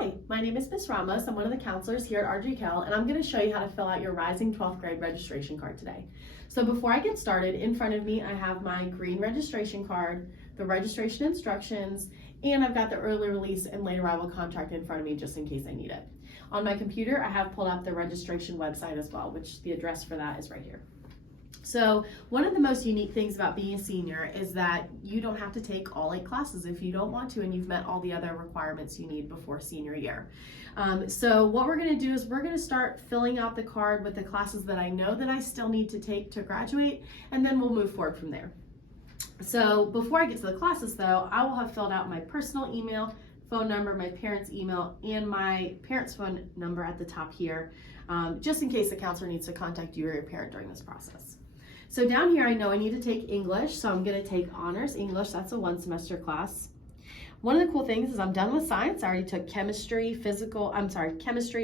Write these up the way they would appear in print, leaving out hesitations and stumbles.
Hi, my name is Miss Ramos. I'm one of the counselors here at RGCal, and I'm going to show you how to fill out your Rising 12th grade registration card today. So before I get started, in front of me I have my green registration card, the registration instructions, and I've got the early release and late arrival contract in front of me just in case I need it. On my computer, I have pulled up the registration website as well, which the address for that is right here. So one of the most unique things about being a senior is that you don't have to take all 8 classes if you don't want to, and you've met all the other requirements you need before senior year. So what we're going to do is we're going to start filling out the card with the classes that I know that I still need to take to graduate, and then we'll move forward from there. So before I get to the classes though, I will have filled out my personal email, phone number, my parents' email, and my parents' phone number at the top here, just in case the counselor needs to contact you or your parent during this process. So down here, I know I need to take English, so I'm going to take Honors English. That's a 1 semester class. One of the cool things is I'm done with science. I already took chemistry,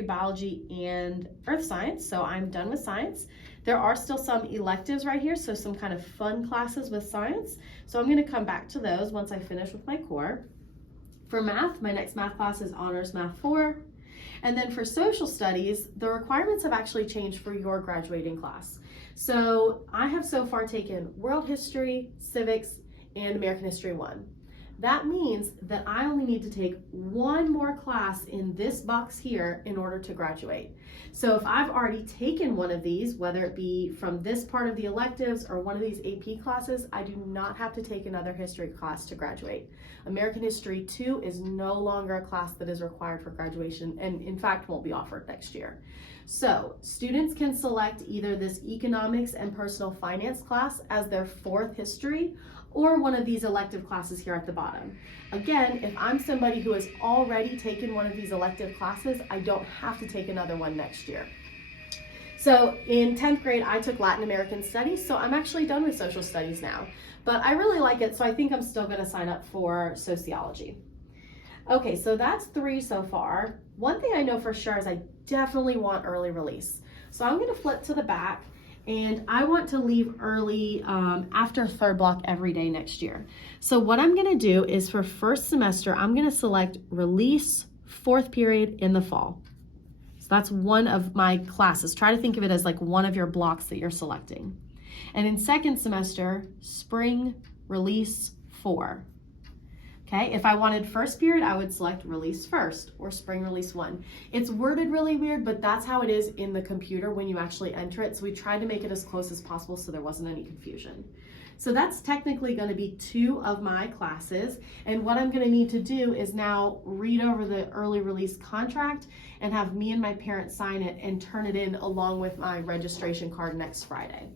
biology, and earth science, so I'm done with science. There are still some electives right here, so some kind of fun classes with science. So I'm going to come back to those once I finish with my core. For math, my next math class is Honors Math 4. And then for social studies, the requirements have actually changed for your graduating class. So I have so far taken World History, Civics, and American History 1. That means that I only need to take 1 more class in this box here in order to graduate. So if I've already taken one of these, whether it be from this part of the electives or one of these AP classes, I do not have to take another history class to graduate. American History 2 is no longer a class that is required for graduation, and in fact won't be offered next year. So students can select either this economics and personal finance class as their 4th history, or one of these elective classes here at the bottom. Again, if I'm somebody who has already taken one of these elective classes, I don't have to take another one next year. So in 10th grade, I took Latin American Studies, so I'm actually done with social studies now. But I really like it, so I think I'm still gonna sign up for sociology. Okay, so that's 3 so far. One thing I know for sure is I definitely want early release. So I'm gonna flip to the back, and I want to leave early after 3rd block every day next year. So what I'm gonna do is for 1st semester, I'm gonna select release 4th period in the fall. So that's one of my classes. Try to think of it as like one of your blocks that you're selecting. And in 2nd semester, spring release 4. Okay, if I wanted 1st period, I would select release 1st or spring release 1. It's worded really weird, but that's how it is in the computer when you actually enter it. So we tried to make it as close as possible so there wasn't any confusion. So that's technically going to be 2 of my classes. And what I'm going to need to do is now read over the early release contract and have me and my parents sign it and turn it in along with my registration card next Friday,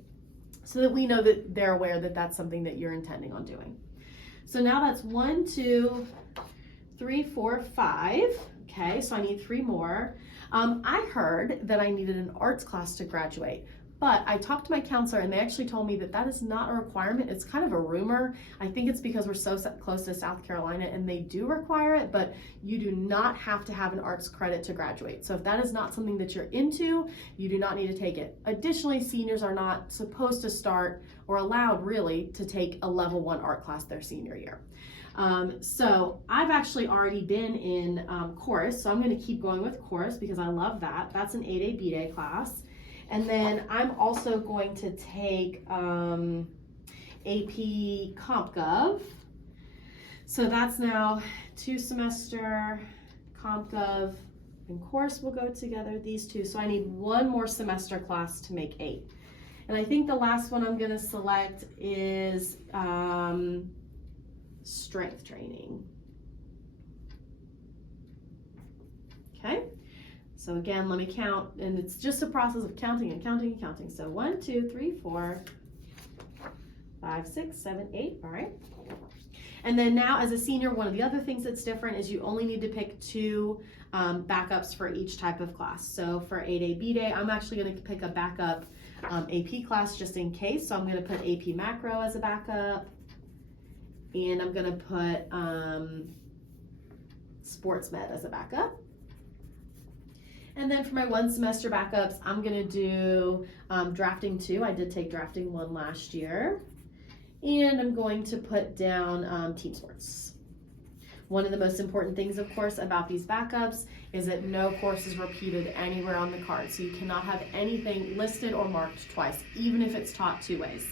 so that we know that they're aware that that's something that you're intending on doing. So now that's 1, 2, 3, 4, 5. Okay, so I need 3 more. I heard that I needed an arts class to graduate, but I talked to my counselor and they actually told me that that is not a requirement. It's kind of a rumor. I think it's because we're so close to South Carolina and they do require it, but you do not have to have an arts credit to graduate. So if that is not something that you're into, you do not need to take it. Additionally, seniors are not supposed to start or allowed really to take a level 1 art class their senior year. So I've actually already been in chorus, so I'm going to keep going with chorus because I love that. That's an 8A B-Day class. And then I'm also going to take AP Comp Gov. So that's now 2 semester, Comp Gov and course will go together, these 2. So I need 1 more semester class to make 8. And I think the last one I'm going to select is strength training. Okay. So again, let me count, and it's just a process of counting and counting and counting. So 1, 2, 3, 4, 5, 6, 7, 8, all right. And then now as a senior, one of the other things that's different is you only need to pick 2 backups for each type of class. So for 8A B-Day, I'm actually gonna pick a backup AP class just in case. So I'm gonna put AP Macro as a backup, and I'm gonna put Sports Med as a backup. And then for my 1 semester backups, I'm gonna do drafting 2. I did take drafting 1 last year. And I'm going to put down team sports. One of the most important things, of course, about these backups is that no course is repeated anywhere on the card. So you cannot have anything listed or marked twice, even if it's taught 2 ways.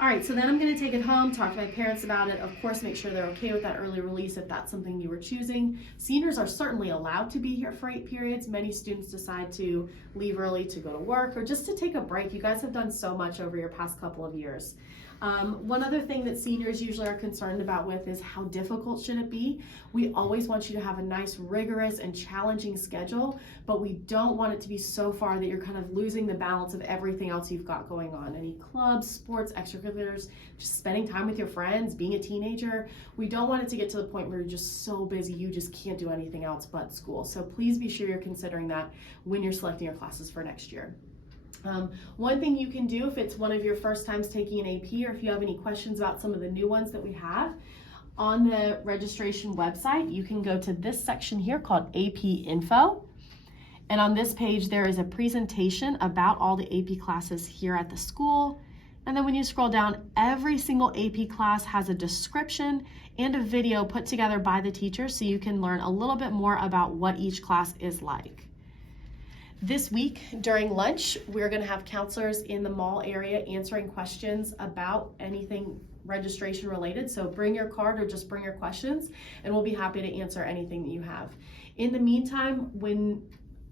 All right, so then I'm going to take it home, talk to my parents about it. Of course, make sure they're okay with that early release if that's something you were choosing. Seniors are certainly allowed to be here for 8 periods. Many students decide to leave early to go to work or just to take a break. You guys have done so much over your past couple of years. One other thing that seniors usually are concerned about with is how difficult should it be. We always want you to have a nice, rigorous, and challenging schedule, but we don't want it to be so far that you're kind of losing the balance of everything else you've got going on. Any clubs, sports, extracurriculars, just spending time with your friends, being a teenager. We don't want it to get to the point where you're just so busy you just can't do anything else but school. So please be sure you're considering that when you're selecting your classes for next year. One thing you can do if it's one of your first times taking an AP, or if you have any questions about some of the new ones that we have, on the registration website, you can go to this section here called AP Info. And on this page, there is a presentation about all the AP classes here at the school. And then when you scroll down, every single AP class has a description and a video put together by the teacher so you can learn a little bit more about what each class is like. This week during lunch, we're going to have counselors in the mall area answering questions about anything registration related. So bring your card or just bring your questions and we'll be happy to answer anything that you have. In the meantime,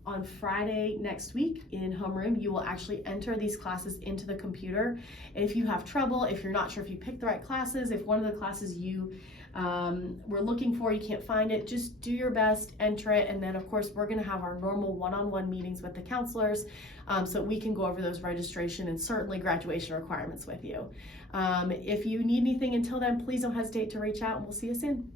on Friday next week in homeroom, you will actually enter these classes into the computer. If you have trouble, if you're not sure if you picked the right classes, if one of the classes you were looking for, you can't find it, just do your best, enter it, and then of course we're going to have our normal one-on-one meetings with the counselors so we can go over those registration and certainly graduation requirements with you. If you need anything until then, please don't hesitate to reach out and we'll see you soon.